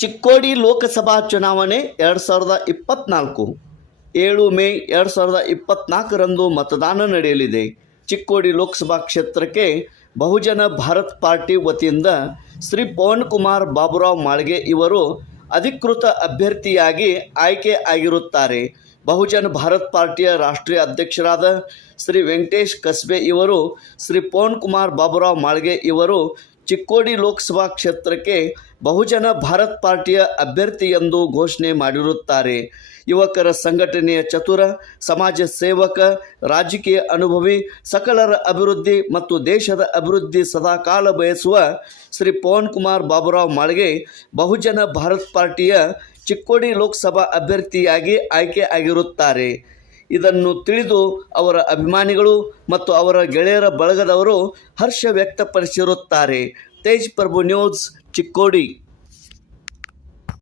ಚಿಕ್ಕೋಡಿ ಲೋಕಸಭಾ ಚುನಾವಣೆ ಎರಡು ಸಾವಿರದ ಇಪ್ಪತ್ನಾಲ್ಕು. ಏಳು ಮೇ ಎರಡು ಸಾವಿರದ ಇಪ್ಪತ್ನಾಲ್ಕರಂದು ಮತದಾನ ನಡೆಯಲಿದೆ. ಚಿಕ್ಕೋಡಿ ಲೋಕಸಭಾ ಕ್ಷೇತ್ರಕ್ಕೆ ಬಹುಜನ ಭಾರತ್ ಪಾರ್ಟಿ ವತಿಯಿಂದ ಶ್ರೀ ಪವನ್ ಕುಮಾರ್ ಬಾಬುರಾವ್ ಮಾಳ್ಗೆ ಇವರು ಅಧಿಕೃತ ಅಭ್ಯರ್ಥಿಯಾಗಿ ಆಯ್ಕೆ ಆಗಿರುತ್ತಾರೆ. ಬಹುಜನ ಭಾರತ್ ಪಾರ್ಟಿಯ ರಾಷ್ಟ್ರೀಯ ಅಧ್ಯಕ್ಷರಾದ ಶ್ರೀ ವೆಂಕಟೇಶ್ ಕಸ್ಬೆ ಇವರು, ಶ್ರೀ ಪವನ್ ಕುಮಾರ್ ಬಾಬುರಾವ್ ಮಾಳ್ಗೆ ಇವರು ಚಿಕ್ಕೋಡಿ ಲೋಕಸಭಾ ಕ್ಷೇತ್ರಕ್ಕೆ ಬಹುಜನ ಭಾರತ್ ಪಾರ್ಟಿಯ ಅಭ್ಯರ್ಥಿ ಎಂದು ಘೋಷಣೆ ಮಾಡಿರುತ್ತಾರೆ. ಯುವಕರ ಸಂಘಟನೆಯ ಚತುರ, ಸಮಾಜ ಸೇವಕ, ರಾಜಕೀಯ ಅನುಭವಿ, ಸಕಲರ ಅಭಿವೃದ್ಧಿ ಮತ್ತು ದೇಶದ ಅಭಿವೃದ್ಧಿ ಸದಾಕಾಲ ಬಯಸುವ ಶ್ರೀ ಪವನ್ ಕುಮಾರ್ ಬಾಬುರಾವ್ ಮಾಳ್ಗೆ ಬಹುಜನ ಭಾರತ್ ಪಾರ್ಟಿಯ ಚಿಕ್ಕೋಡಿ ಲೋಕಸಭಾ ಅಭ್ಯರ್ಥಿಯಾಗಿ ಆಯ್ಕೆ ಆಗಿರುತ್ತಾರೆ. ಇದನ್ನು ತಿಳಿದು ಅವರ ಅಭಿಮಾನಿಗಳು ಮತ್ತು ಅವರ ಗೆಳೆಯರ ಬಳಗದವರು ಹರ್ಷ ವ್ಯಕ್ತಪಡಿಸಿರುತ್ತಾರೆ. ತೇಜ್ ಪ್ರಭು ನ್ಯೂಸ್ ಚಿಕ್ಕೋಡಿ.